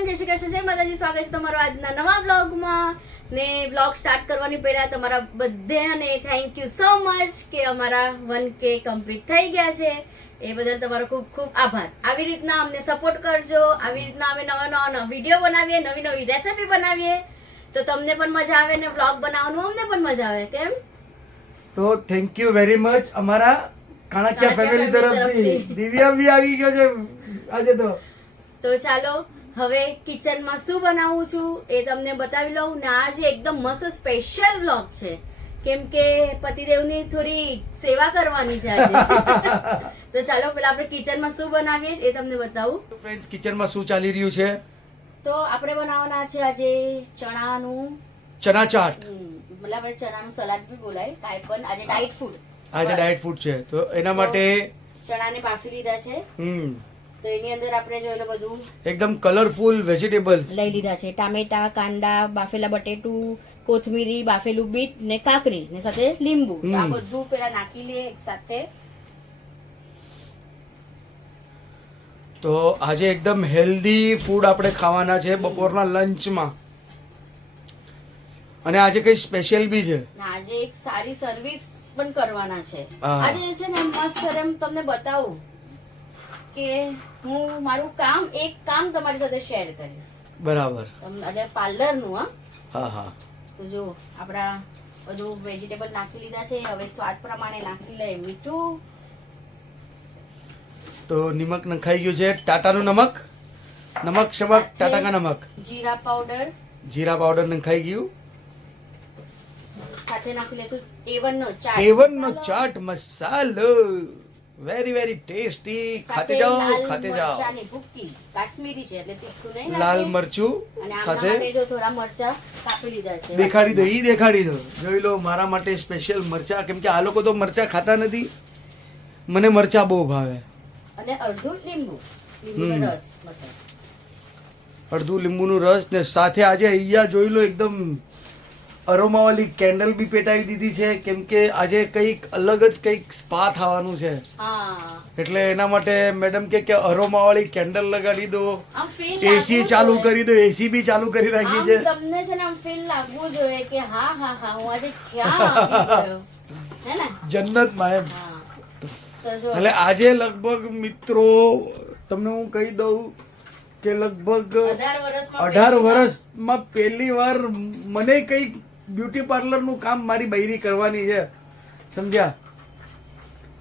Everyone જય શ્રી કૃષ્ણ જય માતાજી સ્વાગત છે તમારો આજના નવા બ્લોગમાં ને બ્લોગ સ્ટાર્ટ કરવાની પહેલા તમારા બધાને થેન્ક યુ સો મચ કે અમારા વન કે કમ્પ્લીટ થઈ ગયા છે. એ બદલ તમારો ખૂબ ખૂબ આભાર. આવી રીતના અમને સપોર્ટ કરજો આવી રીતના અમે નવા નવા વીડિયો બનાવીએ નવી નવી રેસિપી બનાવીએ. તો તમને પણ મજા આવે ને વ્લોગ બનાવવાનું અમને પણ મજા આવે કેમ? તો થેન્ક યુ વેરી મચ અમારા કાણાકિયા ફેમિલી તરફથી. દિવ્યા બી આવી ગયો છે. આજે તો તો ચાલો હવે કિચનમાં શું બનાવું છું એ તમને બતાવી લઉં ને આજે એકદમ મસ્ત સ્પેશિયલ વ્લોગ છે. કેમ કે પતિદેવની થોડી સેવા કરવાની છે આજે. તો ચાલો પેલા આપણે કિચનમાં શું બનાવીએ એ તમને બતાવું. ફ્રેન્ડ્સ કિચનમાં શું ચાલી રહ્યું છે? તો આપણે બનાવવાના છે આજે ચણાનું ચણા ચાટ. મતલબ આપણે ચણાનું સલાડ બી બોલાય કાઈ પણ. આજે ડાયટ ફૂડ આજે ડાયટ ફૂડ છે. તો એના માટે ચણાને બાફી લીધા છે. હમ. તો એની અંદર આપણે જોઈ બધું એકદમ કલરફુલ વેજીટેબલ્સ લઈ લીધા છે. ટામેટા કાંદા બાફેલા બટેટું કોથમીરી બાફેલું બીટ ને કાકરી ને સાથે લીંબુ. આ બધું પેલા નાખી લઈએ એક સાથે. તો આજે એકદમ હેલ્ધી ફૂડ આપણે ખાવાના છે બપોરના લંચમાં અને આજે કઈ સ્પેશિયલ બી છે? આજે એક સારી સર્વિસ પણ કરવાના છે. આજે છે ને મસ્ત એમ તમને બતાવું. કે હું મારું કામ એક કામ તમારી સાથે શેર કરીશ. બરાબર. તમ- પાર્લરનું હા? હા હા. તો જો આપણા બધું વેજીટેબલ નાખી લીધા છે હવે સ્વાદ પ્રમાણે નાખી લે મીઠું. તો નિમક નખાઈ ગયું છે. ટાટાનું નમક? નમક શમક ટાટા કા નમક? જીરા પાવડર જીરા પાવડર નખાઈ ગયું. સાથે નાખી લેશું. એવન નો ચાટ એવન નો ચાટ મસાલો. વેરી વેરી ટેસ્ટી ખાતે જાઓ ખાતે જાઓ. ભૂકી. કાશ્મીરી છે એટલે તીખું નહીં લાલ મરચું સાથે જો થોડા મરચા કાપી લીધા છે. દેખાડી દો ઈ દેખાડી દો. જોઈ લો મારા માટે સ્પેશિયલ મરચા. કેમ કે આ લોકો તો મરચા ખાતા નથી. મને મરચા બહુ ભાવે. અને અડધું લીંબુ. લીંબુનો. રસ અડધું લીંબુનું રસ ને સાથે આજે અહીંયા જોઈ લો એકદમ અરોમાવાળી કેન્ડલ બી પેટાવી દીધી છે. કેમ કે આજે કંઈક અલગ જ કંઈક સ્પા થવાનું છે. એટલે એના માટે મેડમ કે કે અરોમાવાળી કેન્ડલ લગાડી દો. એસી ચાલુ કરી દો. એસી બી ચાલુ કરી રાખી છે. તમને છે ને આમ ફીલ લાગવું જોઈએ કે હા હા હા હું આજે ક્યાં આવી ગયો? હે ને? જન્નતમાં એમ. એટલે આજે લગભગ મિત્રો તમને હું કહી દઉં કે લગભગ અઢાર વર્ષમાં પહેલી વાર મને કંઈક બ્યુટી પાર્લરનું કામ મારી બૈરી કરવાની છે. સમજ્યા?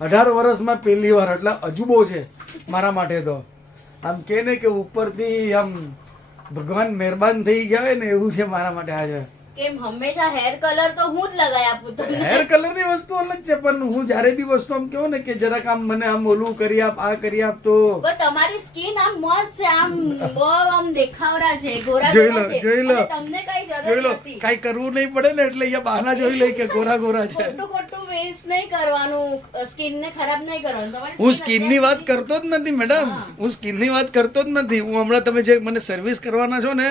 અઢાર વર્ષમાં પહેલી વાર, એટલે અજુબો છે મારા માટે તો. આમ કે ને કે ઉપરથી આમ ભગવાન મહેરબાન થઈ ગયા હોય ને એવું છે મારા માટે આજે. કેમ હંમેશા હેર કલર તો હું જ લગાઈ આપું તમને હેર કલરની વસ્તુ અલગ છે પણ હું જ્યારે બી વસ્તુ આમ કહું ને કે જરાક આમ મને આમ ઓલું કરી આપ આ કરી આપ તો તમારી સ્કિન આમ મસ્ત છે આમ બહુ આમ દેખાવરા છે ગોરા જોઈ લો, જોઈ લો. તમને કઈ જરૂર નથી. કઈ કરવું નહીં પડે ને એટલે અહીંયા બહાના જોઈ લે કે ગોરા ગોરા છે. ખોટું ખોટું વેસ્ટ નહીં કરવાનું સ્કિન ને ખરાબ નહીં કરવાનું. તમારી હું સ્કિનની વાત કરતો જ નથી મેડમ હું. સ્કિનની વાત કરતો જ નથી. હું હમણાં તમે જે મને સર્વિસ કરવાના છો ને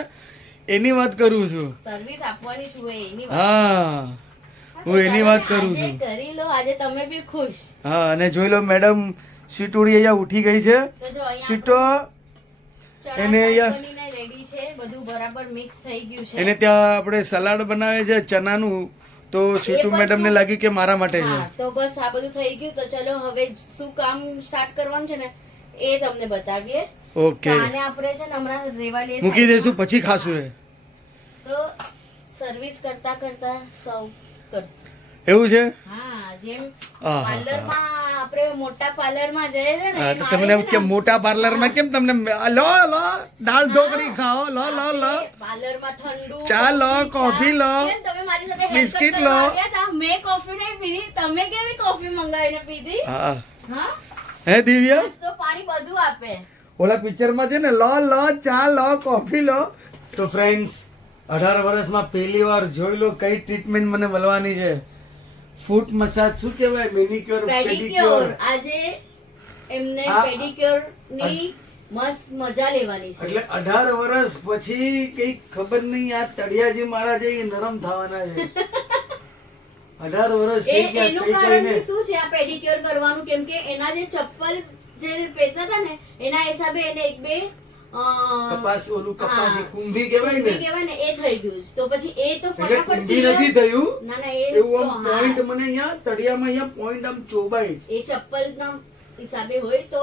એની વાત કરું છું. સર્વિસ આપવાની છું એની હા. હું એની વાત કરું છું. કરી લો આજે તમે બી ખુશ. હા અને જોઈ લો મેડમ સીટુડી અહીંયા ઉઠી ગઈ છે. સીટો એને અહીંયા- રેડી છે બધું બરાબર મિક્સ થઈ ગયું છે. એને ત્યાં આપણે સલાડ બનાવે છે ચનાનું તો સીટુ મેડમ ને લાગ્યું કે મારા માટે છે. તો બસ આ બધું થઈ ગયું. તો ચલો હવે શું કામ સ્ટાર્ટ કરવાનું છે ને એ તમને બતાવીએ. ઓકે આને આપણે છે ને હમણાં રેવા લઈએ મૂકી દેશું પછી ખાશું એ. તો સર્વિસ કરતા કરતા સૌ કરશું. એવું છે? હા જેમ પાર્લરમાં આપણે મોટા પાર્લરમાં જઈએ છે ને તો તમને છે ને કેમ મોટા પાર્લરમાં કેમ તમને લો લો દાળ ઢોકળી ખાઓ લો લો લો. પાર્લરમાં ઠંડુ ચા લો, કોફી લો, તમે મારી સાથે બિસ્કિટ લો. મેં કોફી નહીં પીધી. તમે કેવી કોફી મંગાવીને પીધી? હા. હા? હે દિવ્યા? પાણી બધું આપે. ઓલા પિક્ચરમાં છે ને લો લો ચા લો કોફી લો. તો ફ્રેન્ડ્સ અઢાર વર્ષમાં પહેલી વાર જોઈ લો કઈ ટ્રીટમેન્ટ મને મળવાની છે. ફૂટ મસાજ શું કહેવાય? મેનિક્યોર પેડિક્યોર આજે એમને પેડિક્યોરની મસ્ત મજા લેવાની છે. એટલે અઢાર વર્ષ પછી કઈ ખબર નહીં આ તળિયાજી મારા જે નરમ થવાના છે. અઢાર વર્ષ એ થઈ એનું કારણ શું છે આ પેડિક્યોર કરવાનું? કેમ કે એના જે ચપ્પલ જે પહેરતા હતા ને એના હિસાબે એને એક બે કપાસ ઓલું કપાસ કુંભી કહેવાય ને. કહેવાય ને એ થઈ ગયું તો પછી એ તો ફટાફટ કુંભી નથી થયું? ના ના એ એવું આમ પોઈન્ટ મને અહીંયા તળિયામાં અહીંયા પોઈન્ટ આમ ચોબાય એ ચપ્પલના હિસાબે હોય તો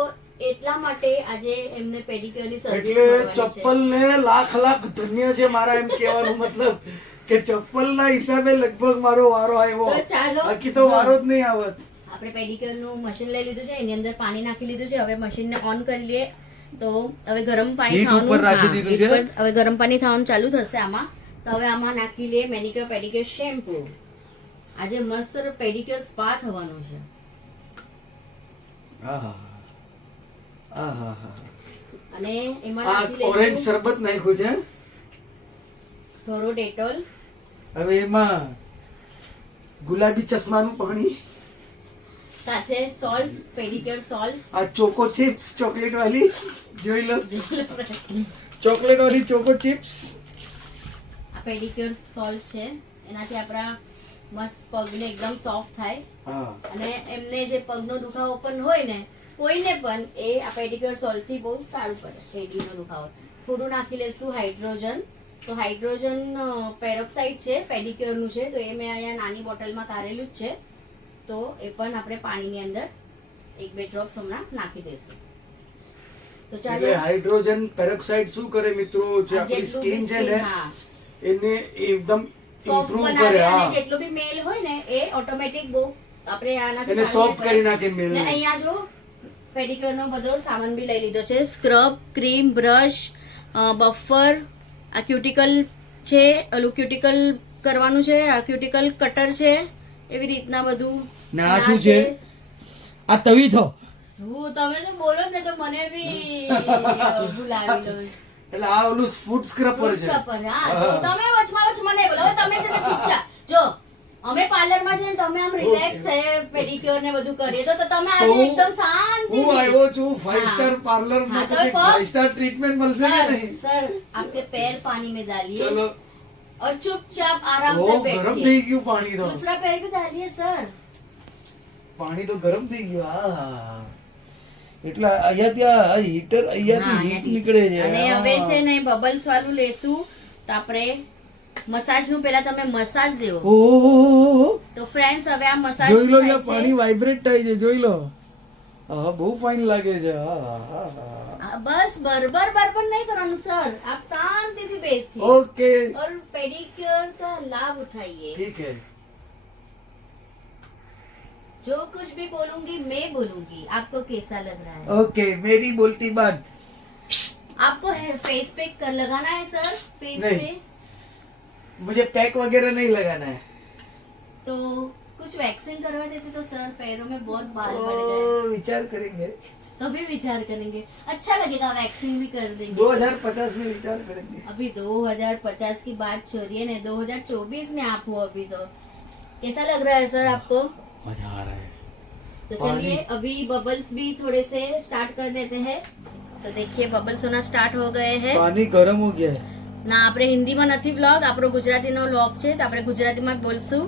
એટલા માટે આજે એમને પેડિક્યોરની સર્વિસ એટલે ચપ્પલ ને લાખ લાખ ધન્ય છે મારા એમ કેવાનું મતલબ કે ચપ્પલ ના હિસાબે લગભગ મારો વારો આવ્યો. ચાલો. બાકી તો વારો જ નહીં આવત. આપણે પેડિક્યોરનું મશીન લઈ લીધું છે એની અંદર પાણી નાખી લીધું છે હવે મશીનને ઓન કરી લઈએ. તો હવે ગરમ પાણી થવાનું હવે ગરમ પાણી થવાનું ચાલુ થશે આમાં. તો હવે આમાં નાખી લઈએ મેનિક્યોર પેડિક્યોર શેમ્પુ આજે મસ્ત પેડિક્યોર સ્પા થવાનું છે. અને એમાં નાખી ઓરેન્જ શરબત નાખ્યું છે થોડો ડેટોલ. હવે એમાં ગુલાબી ચશ્માનું પાણી સાથે સોલ્ટ પેડિક્યોર સોલ્ટ આ ચોકો ચિપ્સ ચોકલેટ વાલી જોઈ લો. ચોકલેટ વાળી ચોકો ચિપ્સ આ પેડિક્યોર સોલ્ટ છે. એનાથી આપણા મસ્ત પગને એકદમ સોફ્ટ થાય. અને એમને જે પગનો દુખાવો પણ હોય ને કોઈને પણ એ આ પેડિક્યોર સોલ્ટથી બહુ સારું પડે પેડીનો દુખાવો. થોડું નાખી લેશું હાઇડ્રોજન તો હાઇડ્રોજન પેરોક્સાઇડ છે પેડિક્યોરનું છે. તો એ મેં અહીંયા નાની બોટલમાં કાઢેલું જ છે. તો એ પણ આપણે પાણીની અંદર એક બે ડ્રોપ્સ હમણાં નાખી દઈશું. એટલે હાઇડ્રોજન પેરોક્સાઇડ શું કરે મિત્રો? જે આપણી સ્કિન છે ને એને એકદમ ઇમ્પ્રૂવ કરે હા. જેટલો બી મેલ હોય ને એ ઓટોમેટિક બહુ આપણે આનાથી એને સોફ્ટ કરી નાખે મેલ ને. અહીંયા જો પેડિક્યોર નો બધો સામાન બી લઈ લીધો છે. સ્ક્રબ ક્રીમ બ્રશ બફર આ ક્યુટિકલ છે ઓલું ક્યુટિકલ કરવાનું છે આ ક્યુટિકલ કટર છે. એવી રીતના બધું ના શું છે? આ તવી થો શું તમે તો બોલો જ ને તો મને બી ભૂલાવી લો એટલે આ ઓલું ફૂડ સ્ક્રબર છે Scrubber, હા તો તમે વચમાં વચ મને બોલો હવે તમે છે ને ચૂપચાપ જો અમે પાર્લરમાં છે ને તમે આમ રિલેક્સ થઈ પેડિક્યોર ને બધું કરીએ તો તો તમે આજે તો હું- એકદમ શાંતિ હું આવ્યો છું ફાઈવ हाँ। સ્ટાર પાર્લર માં हाँ, તો तो કંઈક बहुत- ફાઈવ સ્ટાર ટ્રીટમેન્ટ મળશે કે सर નહીં सर आपके पैर पानी में डालिए ચલો और चुपचाप आराम ઓ से ગરમ बैठिए થઈ ગયું પાણી તો दूसरा पैर भी डालिए सर પાણી તો ગરમ થઈ ગયું હા એટલે અહીંયા ત્યાં હીટર અહીંયાથી હીટ નીકળે છે. અને હવે છે ને બબલ્સ વાળું લેશું. તો આપણે મસાજનું પેલા તમે મસાજ દેવો તો ફ્રેન્ડ્સ હવે આ મસાજ જોઈ લો પાણી વાઇબ્રેટ થાય છે જોઈ લો. હા બહુ ફાઇન લાગે છે. હા બસ બરબર બરબર નહીં કરવાનું સર આપ શાંતિથી બેઠી ઓકે ઓર પેડિક્યોર તો લાભ ઉઠાઈએ. ઠીક હે जो कुछ भी बोलूँगी मैं बोलूँगी। आपको कैसा लग रहा है? ओके okay, मेरी बोलती बात आपको फेस पैक कर लगाना है सर फेस नहीं। पे? मुझे पैक वगैरह नहीं लगाना है। तो कुछ वैक्सीन करवा देते तो सर पैरों में बहुत बाल बढ़ गए विचार करेंगे। तो भी विचार करेंगे। अच्छा लगेगा वैक्सीन भी कर देंगे। 2050 में विचार करेंगे। अभी 2050 की बात छोड़िए ना 2024 में आप हो अभी तो। कैसा लग रहा है सर आपको? मजा आ रहा है तो पानी। चलिए अभी बबल्स भी थोड़े से स्टार्ट कर देते हैं તો દેખીએ બબલ્સ હોના સ્ટાર્ટ હો ગયે હે पानी गर्म हो गया है ના આપણે હિન્દીમાં નથી વ્લોગ આપણો ગુજરાતીનો વ્લોગ છે તો આપણે ગુજરાતીમાં જ બોલશું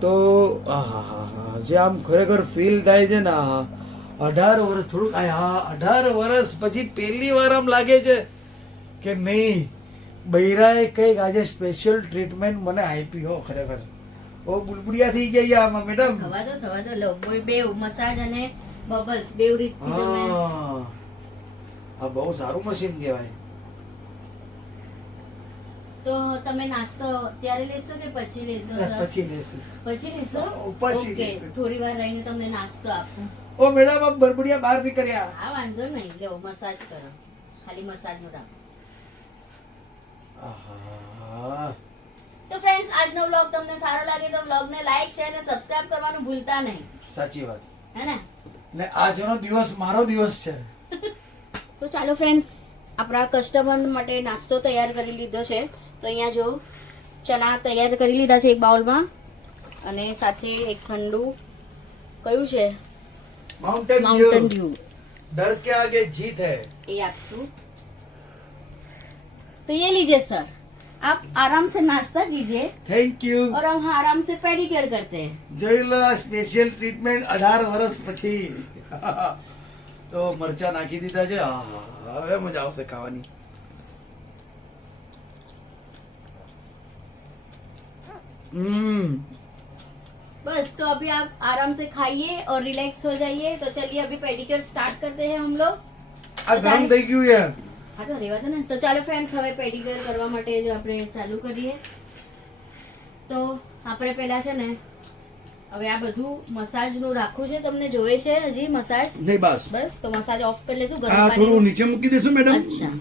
તો આહાહાહા, જે આમ ખરેખર ફીલ થાય છે ને આ અઢાર વર્ષ થોડુંક આ હા અઢાર વર્ષ પછી પહેલી વાર આમ લાગે છે કે નહીં બૈરાએ કંઈક આજે સ્પેશિયલ ટ્રીટમેન્ટ મને આપી હો ખરેખર ઓ બુલબુડિયા થઈ ગયા આમાં મેડમ. થવા દો થવા દો. લો બોય બેવ મસાજ અને બબલ્સ બેવ રીતથી તમે. આ બહુ સારું મશીન કહેવાય. તો તમે નાસ્તો અત્યારે લેશો કે પછી લેશો પછી લેશો. પછી લેશો? પછી થોડી વાર રહીને તમને નાસ્તો આપું. ઓ મેડમ આ બરબડિયા બહાર નીકળ્યા. હા વાંધો નહીં. લો મસાજ કરો. ખાલી મસાજનું રાખો. આહા. તો ફ્રેન્ડ્સ આજનો વ્લોગ તમને સારો લાગે તો વ્લોગને લાઈક શેર અને સબસ્ક્રાઇબ કરવાનું ભૂલતા નહીં સાચી વાત હે ને ને આજનો દિવસ મારો દિવસ છે તો ચાલો ફ્રેન્ડ્સ આપણા કસ્ટમર માટે નાસ્તો તૈયાર કરી લીધો છે તો અહીંયા જો ચણા તૈયાર કરી લીધા છે એક બાઉલમાં અને સાથે એક ઠંડુ કયું છે माउंटेन માઉન્ટેન ड्यू ડ્યू डर के आगे जीत है એ આપશું तो ये लीजिए सर आप आराम से नाश्ता कीजिए। थैंक यू और हम आराम से पेडिक्योर करते हैं। स्पेशल ट्रीटमेंट अठार वर्ष વર્ષ तो मरचा ना નાખી દીધા છે मज़ा મજા આવશે ખાવાની बस तो अभी आप आराम से खाइए और रिलैक्स हो जाइए। तो चलिए अभी पेडिक्योर स्टार्ट करते हैं हम लोग। આ હા તો રેવા દો ને. તો ચાલો ફ્રેન્ડ્સ હવે પેડિક્યોર કરવા માટે જો આપણે ચાલુ કરીએ. તો આપણે પહેલા છે ને હવે આ બધું મસાજનું રાખવું છે. તમને જોવે છે હજી મસાજ નહીં બસ. બસ તો મસાજ ઓફ કરી લેશું ગરમ પાણી થોડું નીચે મૂકી દેશું મેડમ. અચ્છા.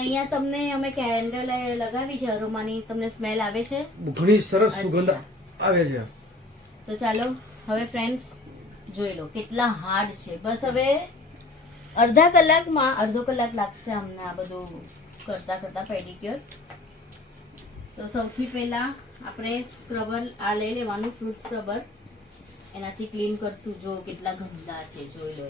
અહીંયા તમને અમે કેન્ડલ લગાવી છે અરોમાની. તમને સ્મેલ આવે છે? ઘણી સરસ સુગંધ આવે છે. તો ચાલો હવે ફ્રેન્ડ્સ જોઈ લો કેટલા હાર્ડ છે. બસ હવે અડધા કલાકમાં અડધો કલાક લાગશે અમને આ બધું કરતા કરતા પેડિક્યોર તો સૌથી પહેલા આપણે સ્ક્રબર આ લઈ લેવાનું ફ્રૂટ સ્ક્રબર એનાથી ક્લીન કરશું જો કેટલા ગંદા છે જોઈ લો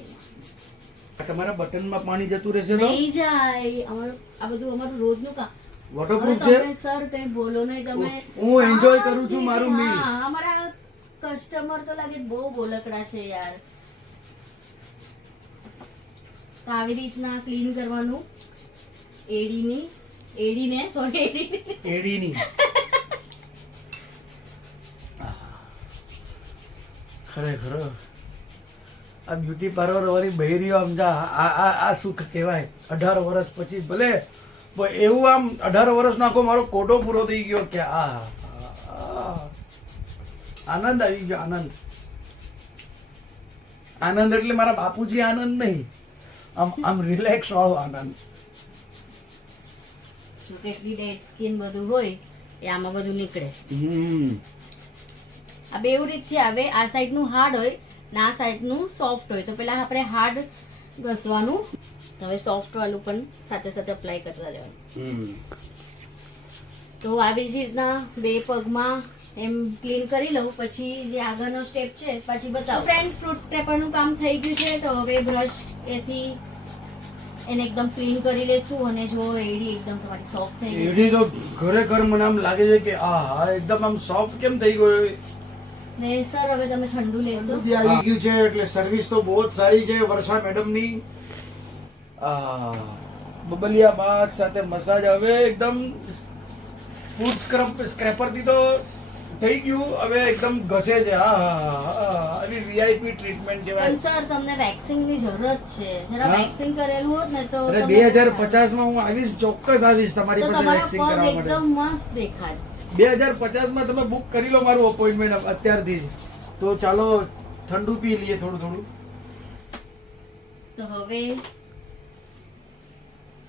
આ તમારા બટનમાં પાણી જતું રહેશે નહીં જાય. અમારું આ બધું અમારું રોજનું કામ. વોટરપ્રૂફ છે? સર કઈ બોલો નહીં તમે હું એન્જોય કરું છું મારું મીલ અમારા કસ્ટમર તો લાગે બહુ બોલકડા છે યાર. આવી રીતના ક્લીન કરવાનું. એડીની એડીને સોરી એડીની. ખરેખર. આ બ્યુટી પાર્લર વાળી બહેરીઓ આમ જા આ આ સુખ કહેવાય? અઢાર વર્ષ પછી ભલે એવું આમ અઢાર વર્ષનો આખો મારો કોટો પૂરો થઈ ગયો કે આ, આનંદ આવી ગયો આનંદ. આનંદ એટલે મારા બાપુજી આનંદ નહીં. આમ આમ રિલેક્સ વાળો આનંદ. કેટલી ડેડ સ્કિન બધું હોય એ આમાં બધું નીકળે. આ બેવ રીતથી આવે આ સાઈડનું હાર્ડ હોય ને આ સાઈડનું સોફ્ટ હોય. તો પેલા આપણે હાર્ડ ઘસવાનું હવે સોફ્ટ વાળું પણ સાથે સાથે અપ્લાય કરતા રહેવાનું તો આવી જ રીતના બે પગમાં એમ ક્લીન કરી લઉં પછી જે આગળનો સ્ટેપ છે પછી બતાવો. ફ્રેન્ડ ફ્રૂટ સ્ક્રેપરનું કામ થઈ ગયું છે તો હવે બ્રશ એથી એને એકદમ ક્લીન કરી લેશું અને જો એડી એકદમ તમારી સોફ્ટ થઈ ગઈ એડી તો ખરેખર મને આમ લાગે છે કે આ હા એકદમ આમ સોફ્ટ કેમ થઈ ગયો ને સર હવે તમે ઠંડુ લેશો. બધી આવી ગયું છે એટલે સર્વિસ તો બહુ જ સારી છે વર્ષા મેડમની. આ બબલિયા બાદ સાથે મસાજ હવે એકદમ ફૂડ સ્ક્રબ સ્ક્રેપરથી તો થઈ ગયું હવે એકદમ ઘસે છે. હા હા હા, આવી વીઆઈપી ટ્રીટમેન્ટ કહેવાય સર તમને વેક્સિંગની જરૂરત છે. જરા વેક્સિન કરેલું હોત ને તો અરે તમે- બે હજાર પચાસમાં હું આવીશ ચોક્કસ આવીશ તમારી પાસે વેક્સિન વેક્સિંગ માટે. એકદમ મસ્ત દેખાય. બે હજાર પચાસમાં તમે બુક કરી લો મારું અપોઇન્ટમેન્ટ અત્યારથી જ. તો ચાલો ઠંડુ પી લઈએ થોડું થોડું. તો હવે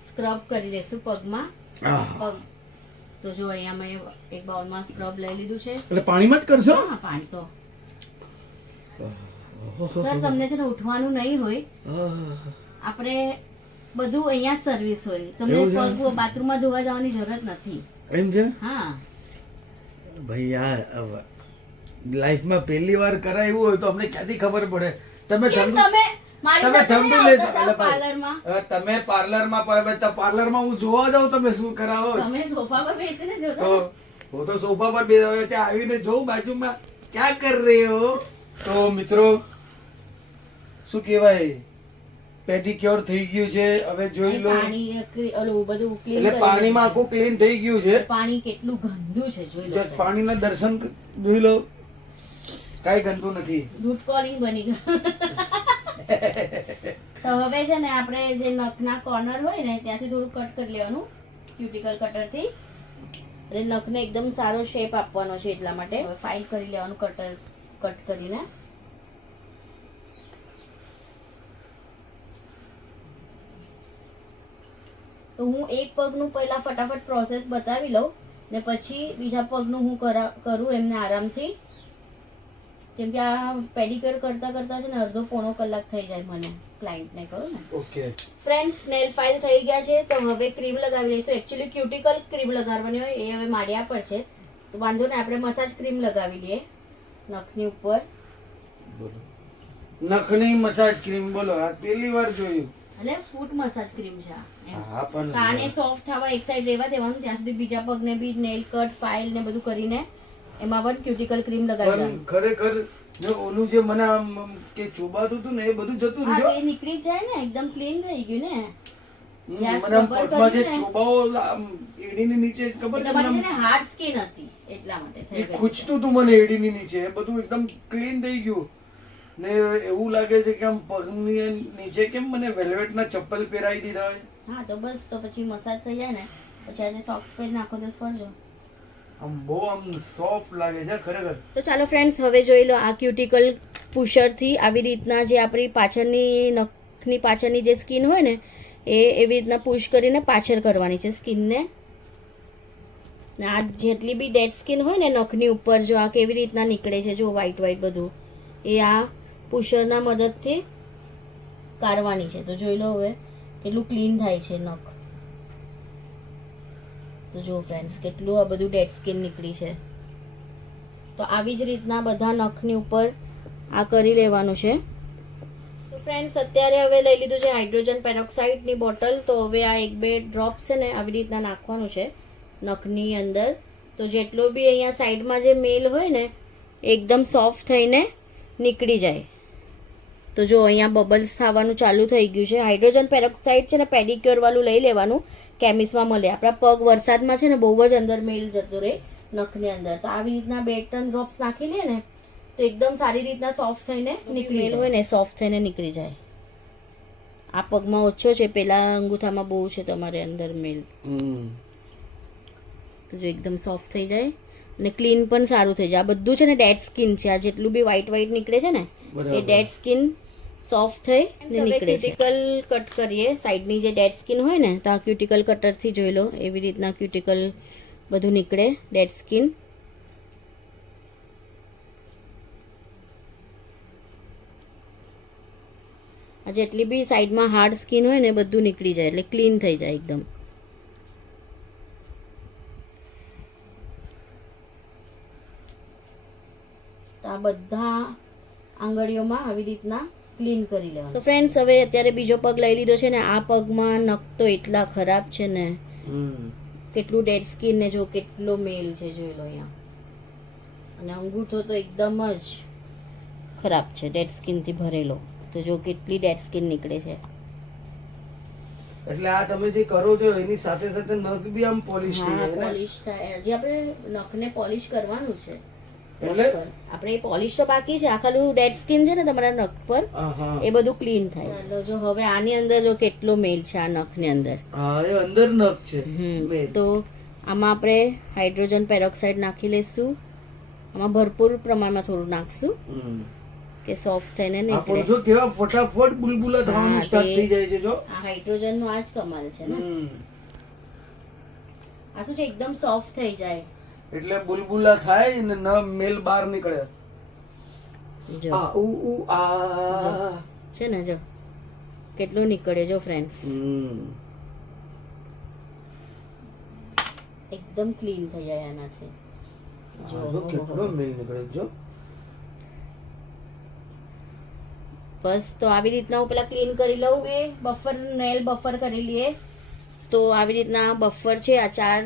સ્ક્રબ કરી લેશું પગમાં. પગ તો જો અહીંયા મેં એક બાઉલમાં સ્ક્રબ લઈ લીધું છે. એટલે પાણીમાં જ કરશો? હા પાણી તો. સર તમને છે ને ઉઠવાનું નહીં હોય. આપણે બધું અહીંયા સર્વિસ હોય. તમને? પગ બાથરૂમમાં ધોવા જવાની જરૂરત નથી. એમ છે? હા. ભાઈ યાર લાઈફમાં પહેલી વાર કરાય હોય તો અમને ક્યાંથી ખબર પડે? તમે તમે તમે લેશો એટલે હવે તમે પાર્લરમાં પાર્લરમાં હું જોવા જાઉં તમે શું કરાવો? તમે સોફા પર બેસીને જોતા? હું તો સોફા પર બે ત્યાં આવીને જોઉં બાજુમાં. ક્યાં કર રહે હો? તો મિત્રો શું કહેવાય? પેડિક્યોર થઈ ગયું છે. હવે જોઈ લો. પાણી બધું ક્લીન એટલે પાણીમાં આખું ક્લીન થઈ ગયું છે. પાણી કેટલું ગંદુ છે જોઈ લો પાણીના દર્શન જોઈ લો. કાઈ ગંદુ નથી. ગુડ કોલિંગ બની ગયું. તો હવે છે ને આપણે જે નખના કોર્નર હોય ને, ત્યાંથી થોડું કટ કરી લેવાનું ક્યુટિકલ કટરથી એટલે નખને એકદમ સારો શેપ આપવાનો છે એટલા માટે. હવે ફાઇલ કરી લેવાનું કટર કટ કરીને. તો હું એક પગનું પહેલા ફટાફટ પ્રોસેસ બતાવી લઉં ને પછી બીજા પગનું હું કરા, કરું એમને આરામથી. કેમ કે આ પેડિક્યોર કરતા કરતા છે ને અડધો પોણો કલાક થઈ જાય મને ક્લાયન્ટને કહું ને. ઓકે. ફ્રેન્ડ્સ નેલ ફાઇલ થઈ ગયા છે તો હવે ક્રીમ લગાવી રહીશું એકચ્યુઅલી ક્યુટિકલ ક્રીમ લગાવવાની હોય એ હવે માળિયા પર છે. તો વાંધો ને આપણે મસાજ ક્રીમ લગાવી લઈએ. નખની ઉપર. નખની મસાજ ક્રીમ બોલો આ પહેલી વાર જોયું. એટલે ફૂટ મસાજ ક્રીમ છે આ હા પણ કાને સોફ્ટ થવા એક સાઈડ રહેવા દેવાનું ત્યાં સુધી બીજા પગને બી નેલ કટ ફાઇલ ને બધું કરીને એમાં પણ ક્યુટિકલ ક્રીમ લગાવી પણ ખરેખર જો ઓલું જે મને આમ કે ચોબાતું હતું ને એ બધું જતું રહ્યું? એ નીકળી જાય ને એકદમ ક્લીન થઈ ગયું ને. મને પગમાં જે ચોબાઓ એડીની નીચે ખબર તમારી છે ને હાર્ડ સ્કિન હતી એટલા માટે થઈ ગઈ ખૂંચતું હતું મને એડીની નીચે એ બધું એકદમ ક્લીન થઈ ગયું. ને એવું લાગે છે કે આમ પગની નીચે કેમ મને વેલ્વેટના ચપ્પલ પહેરાવી દીધા હોય? હા તો બસ તો પછી મસાજ થઈ જાય ને. પછી આજે સોક્સ પહેરી નાખો તો ફરજો. આમ બહુ આમ સોફ્ટ લાગે છે ખરેખર. તો ચાલો ફ્રેન્ડ્સ હવે જોઈ લો આ ક્યુટિકલ પુશરથી આવી રીતના જે આપણી પાછળની નખની પાછળની જે સ્કિન હોય ને, એ એવી રીતના પુશ કરીને પાછળ કરવાની છે સ્કિનને આ જેટલી બી ડેડ સ્કિન હોય ને નખની ઉપર જો આ કેવી રીતના નીકળે છે, જો વ્હાઈટ વ્હાઈટ બધું, એ આ પુશરના મદદથી કાઢવાની છે. તો જોઈ લો હવે કેટલું ક્લીન થાય છે નખ. તો જો ફ્રેન્ડ્સ કેટલું આ બધું ડેડ સ્કિન નીકળી છે. તો આવી જ રીતના બધા નખની ઉપર આ કરી લેવાનું છે. તો ફ્રેન્ડ્સ અત્યારે હવે લઈ લીધું છે હાઇડ્રોજન પેરોક્સાઇડની બોટલ તો હવે આ એક બે ડ્રોપ છે ને આવી રીતના નાખવાનું છે નખની અંદર. તો જેટલો બી અહીંયા સાઈડમાં જે મેલ હોય ને, એકદમ સોફ્ટ થઈને નીકળી જાય. તો જો અહીંયા બબલ્સ થવાનું ચાલુ થઈ ગયું છે. હાઇડ્રોજન પેરોક્સાઇડ છે ને પેડિક્યોરવાળું લઈ લેવાનું. કેમિસ્ટમાં મળે. આપણા પગ વરસાદમાં છે ને બહુ જ અંદર મેલ જતો રહે નખની અંદર. તો આવી રીતના બે ત્રણ ડ્રોપ્સ નાખી લે ને તો એકદમ સારી રીતના સોફ્ટ થઈને નીકળી હોય ને સોફ્ટ થઈને નીકળી જાય. આ પગમાં ઓછો છે પેલા અંગૂઠામાં બહુ છે તમારે અંદર મેલ. હમ. તો જો એકદમ સોફ્ટ થઈ જાય અને ક્લીન પણ સારું થઈ જાય. આ બધું છે ને ડેડ સ્કિન છે. આ જેટલું બી વ્હાઈટ વ્હાઈટ નીકળે છે ને એ ડેડ સ્કિન સોફ્ટ થઈ ને નીકળે છે. ક્યુટિકલ કટ કરીએ. સાઈડની જે ડેડ સ્કિન હોય ને તો આ ક્યુટિકલ કટરથી જોઈ લો. એવી રીતના ક્યુટિકલ બધું નીકળે ડેડ સ્કિન આ જેટલી બી સાઈડમાં હાર્ડ સ્કિન હોય ને બધું નીકળી જાય એટલે ક્લીન થઈ જાય એકદમ. આ બધા આંગળીઓમાં આવી રીતના ક્લીન કરી લેવાનું. તો ફ્રેન્ડ્સ હવે અત્યારે બીજો પગ લઈ લીધો છે ને આ પગમાં નખ તો એટલા ખરાબ છે ને. કેટલું ડેડ સ્કિન ને જો કેટલો મેલ છે જોઈ લો અહીંયા. અને અંગૂઠો તો એકદમ જ ખરાબ છે ડેડ સ્કિનથી ભરેલો. તો જો કેટલી ડેડ સ્કિન નીકળે છે. એટલે આ તમે જે કરો છો એની સાથે સાથે નખ બી આમ પોલિશ થઈ જાય પોલિશ થાય. જે આપણે નખને પોલિશ કરવાનું છે. એટલે આપણે પોલિશ તો બાકી છે. આ ખાલી ડેડ સ્કિન છે ને તમારા નખ પર એ બધું ક્લીન થાય. ચાલો જો હવે આની અંદર જો કેટલો મેલ છે આ નખની અંદર? હા એ અંદર નખ છે. તો આમાં આપણે હાઇડ્રોજન પેરોક્સાઇડ નાખી લઈશું આમાં ભરપૂર પ્રમાણમાં થોડું નાખશું. કે સોફ્ટ થઈને આ નીકળે જો કેવા ફટાફટ બુલબુલા થવાનું સ્ટાર્ટ થઈ જાય છે જો. આ હાઇડ્રોજન નો આ જ કમાલ છે ને? આ શું છે? એકદમ સોફ્ટ થઈ જાય. એટલે બુલબુલા થાય ને ન મેલ બહાર નીકળે. આ ઉ ઉ આ. છે ને જો. કેટલું નીકળે જો ફ્રેન્ડ્સ એકદમ ક્લીન થઈ જાય આનાથી. જો કેટલો મેલ નીકળે જો. બસ તો આવી રીતના હું પેલા ક્લીન કરી લઉં એ બફર નેલ બફર કરી લઈએ. તો આવી રીતના બફર છે આ ચાર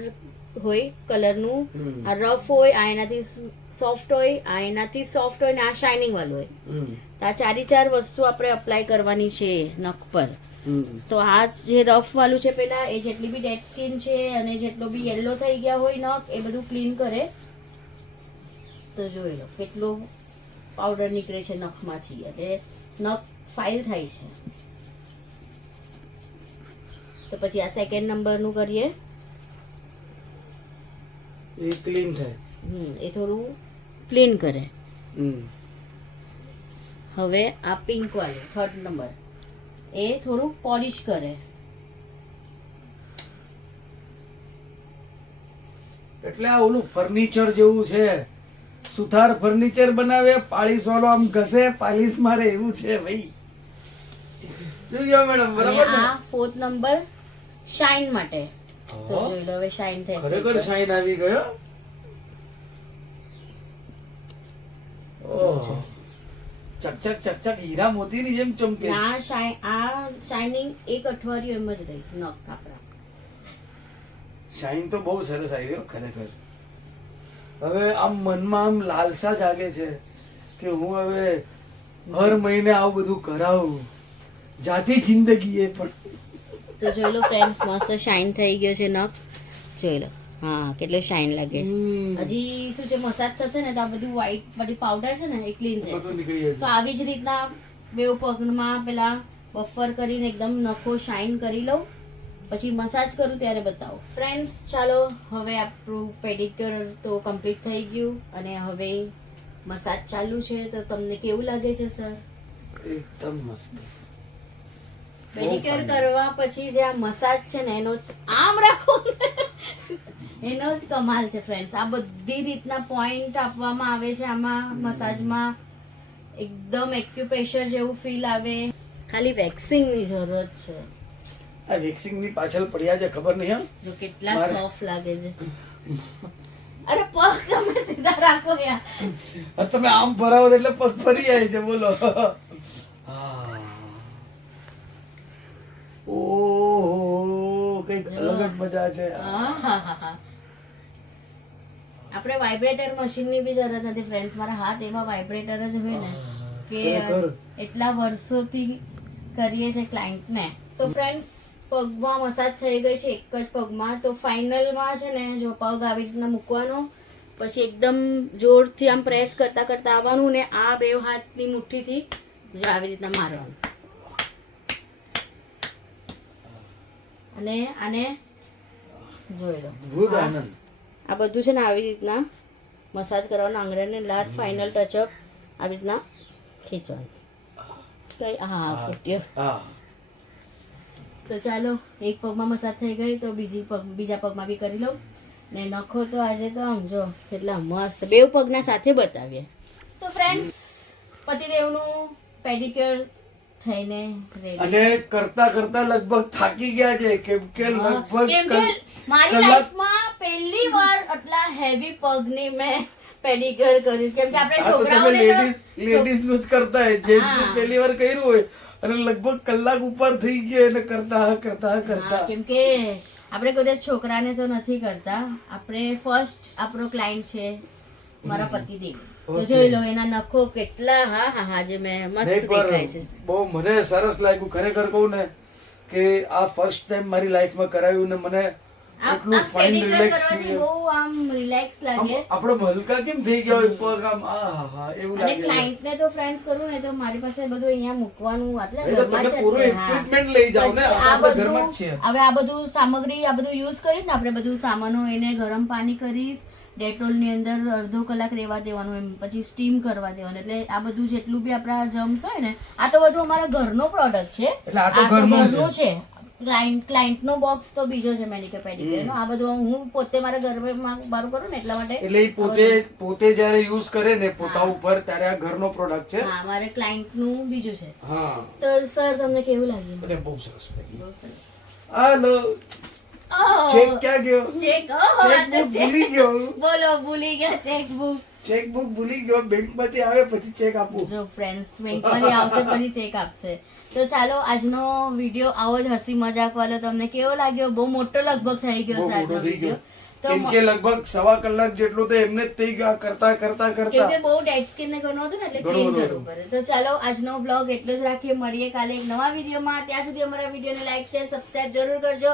હોય કલરનું. આ રફ હોય આ એનાથી સોફ્ટ હોય આ એનાથી સોફ્ટ હોય ને આ શાઇનિંગ વાળું હોય. તો આ ચારે ચાર વસ્તુ આપણે અપ્લાય કરવાની છે નખ પર. તો આ જે રફ વાળું છે પેલા એ જેટલી બી ડેડ સ્કિન છે અને જેટલો બી યલો થઈ ગયા હોય નખ એ બધું ક્લીન કરે. તો જોઈ લો કેટલો પાવડર નીકળે છે નખમાંથી. એટલે નખ ફાઇલ થાય છે. તો પછી આ સેકન્ડ નંબરનું કરીએ. એ ક્લીન થાય. હમ એ થોડું ક્લીન કરે. હમ. હવે આ પિંક વાળું થર્ડ નંબર એ થોડું પોલિશ કરે. એટલે આ ઓલું ફર્નિચર જેવું છે. સુથાર ફર્નિચર બનાવે પાલિશ વાળો આમ ઘસે પાલિશ મારે એવું છે ભાઈ. શું કહો મેડમ બરાબર આ ફોર્થ નંબર શાઇન માટે. તો જોઈ લો હવે શાઇન થશે ખરેખર શાઇન આવી ગયો? ઓહ. ચકચક ચકચક હીરા મોતીની જેમ ચમકે. આ શાઇન આ શાઇનિંગ એક અઠવાડિયું એમ જ રહી નખ આપણા શાઇન તો બહુ સરસ આવી ગયો ખરેખર. હવે આમ મનમાં આમ લાલસા જાગે છે કે હું હવે હર મહિને આવું બધું કરાવું. જાતિ જિંદગી એ પણ. તો જોઈ લો ફ્રેન્ડ્સ મસ્ત શાઇન થઈ ગયો છે નખ. જોઈ લો. હા કેટલો શાઇન લાગે છે. હજી શું છે મસાજ થશે ને તો આ બધું વ્હાઈટ બધી પાવડર છે ને એ ક્લીન થશે. તો આવી જ રીતના બે પગમાં પેલા બફર કરીને એકદમ નખો શાઇન કરી લઉં. પછી મસાજ કરું ત્યારે બતાવો. ફ્રેન્ડ્સ ચાલો હવે આપણું પેડિક્યોર તો કમ્પ્લીટ થઈ ગયું અને હવે મસાજ ચાલુ છે. તો તમને કેવું લાગે છે સર એકદમ મસ્ત. પેડિક્યોર કરવા પછી જે આ મસાજ છે ને એનો આમ રાખો એનો જ કમાલ છે ફ્રેન્ડ્સ આ બધી રીતના પોઈન્ટ આપવામાં આવે છે આમાં મસાજમાં. એકદમ એક્યુપ્રેશર જેવું ફીલ આવે. ખાલી વેક્સિંગની જરૂરત છે. આ વેક્સિંગની પાછળ પડ્યા છે ખબર નહીં એમ? જો કેટલા સોફ્ટ લાગે છે. અરે પગ તમે સીધા રાખો યાર. તમે આમ ભરાવો એટલે પગ ફરી જાય છે બોલો ઓહો કંઈક મજા છે આપણે વાઇબ્રેટર મશીનની બી જરૂરત નથી ફ્રેન્ડ્સ મારા હાથ એવા વાઇબ્રેટર જ હોય ને કે એટલા વર્ષોથી કરીએ છે ક્લાયન્ટને તો ફ્રેન્ડ્સ પગમાં મસાજ થઈ ગઈ છે એક જ પગમાં. તો ફાઇનલમાં છે ને જો પગ આવી રીતના મૂકવાનો પછી એકદમ જોરથી આમ પ્રેસ કરતા કરતા આવવાનું ને આ બે હાથની મુઠ્ઠીથી જો આવી રીતના મારવાનું. અને આને જોઈ લો. ગુડ આનંદ. આ બધું છે ને આવી રીતના મસાજ કરવાનો આંગળાને લાસ્ટ ફાઇનલ ટચઅપ આવી રીતના ખેંચવાનું. કઈ? હા ફૂટ્યો. હા. તો ચાલો એક પગમાં મસાજ થઈ ગઈ તો બીજી પગ બીજા પગમાં બી કરી લઉં. ને નખો તો આજે તો આમ જો કેટલા મસ્ત બે પગના સાથે બતાવીએ. તો ફ્રેન્ડ્સ પતિદેવનું પેડિક્યોર થઈને અને કરતા કરતા લગભગ થાકી ગયા છે. કેમ કે લગભગ મારી લાઈફમાં પહેલી વાર આટલા હેવી પગની મેં પેડિક્યોર કર્યું કેમ કે આપણે છોકરાઓને લેડીઝ લેડીઝનું જ કરતા હોય જે પહેલી વાર કર્યું હોય. અને લગભગ કલાક ઉપર થઈ ગયો એને કરતા કરતા કરતા. કેમ કે આપણે કદાચ છોકરાને તો નથી કરતા. આપણે ફર્સ્ટ આપણો ક્લાયન્ટ છે. મારા પતિદેવ. તો જોઈ લો એના નખો કેટલા હા હા હા જે મેં મસ્ત દેખાય છે. બહુ મને સરસ લાગ્યું. ખરેખર કહું ને કે આ ફર્સ્ટ ટાઈમ મારી લાઈફમાં કરાયું ને મને એટલું ફાઇન રિલેક્સ બહુ આમ રિલેક્સ લાગે. આપણો હલકા કેમ થઈ ગયો હોય પગ આમ આ હા હા એવું અને લાગે. છે. તો ફ્રેન્ડ્સ કરું ને તો મારી પાસે બધું અહીંયા મૂકવાનું આટલા એ ઘરમાં છે પૂરું એટલે લઈ ને, આ ઘરમાં બધું જ છે. હવે આ બધું સામગ્રી આ બધું યુઝ કરીને ને આપણે બધું સામાનો એને ગરમ પાણી કરીશ ડેટોલની અંદર અડધો કલાક રહેવા દેવાનું એમ પછી સ્ટીમ કરવા દેવાનું. એટલે આ બધું જેટલું બી આપણા જમ્સ હોય ને આ તો બધું અમારા ઘરનો પ્રોડક્ટ છે. એટલે આ તો ઘરનું છે. છે. ક્લાયન્ટ ક્લાયન્ટ નો બોક્સ તો બીજો છે મેનિક્યોર પેડિક્યોર આ બધું હું પોતે મારા ઘરમાં મારું કરું ને એટલા માટે એટલે પોતે પોતે જ્યારે યુઝ કરે ને પોતા ઉપર ત્યારે આ ઘરનો પ્રોડક્ટ છે? હા મારે ક્લાયન્ટનું બીજું છે. હા. તો સર તમને કેવું લાગ્યું? અને બહુ સરસ લાગ્યું. બહુ સરસ. હાલો ચેક ક્યાં ગયો? Cheque oh, chequebook cheque. ભૂલી ગયો. બોલો ભૂલી ગયા ચેકબુક ચેકબુક ભૂલી ગયો બેંકમાંથી આવે પછી ચેક આપું. જો ફ્રેન્ડ્સ બેંકમાંથી આવશે પછી ચેક આપશે. તો ચાલો આજનો વીડિયો આવો જ હસી મજાક વાળો. તમને કેવો લાગ્યો? બહુ મોટો લગભગ થઈ ગયો સાહેબ મોટો થઈ ગયો. વીડિયો તો કેમ કે લગભગ સવા કલાક જેટલું તો એમને જ થઈ ગયો કરતા કરતા કરતા. કે બહુ ડેડ સ્કિન ને ઘણું હતું ને એટલે ક્લીન કરવું પડે. તો ચાલો આજનો બ્લોગ એટલો જ રાખીએ. મળીએ કાલે એક નવા વિડીયોમાં ત્યાં સુધી અમારા વિડીયોને લાઈક શેર સબસ્ક્રાઇબ જરૂર કરજો.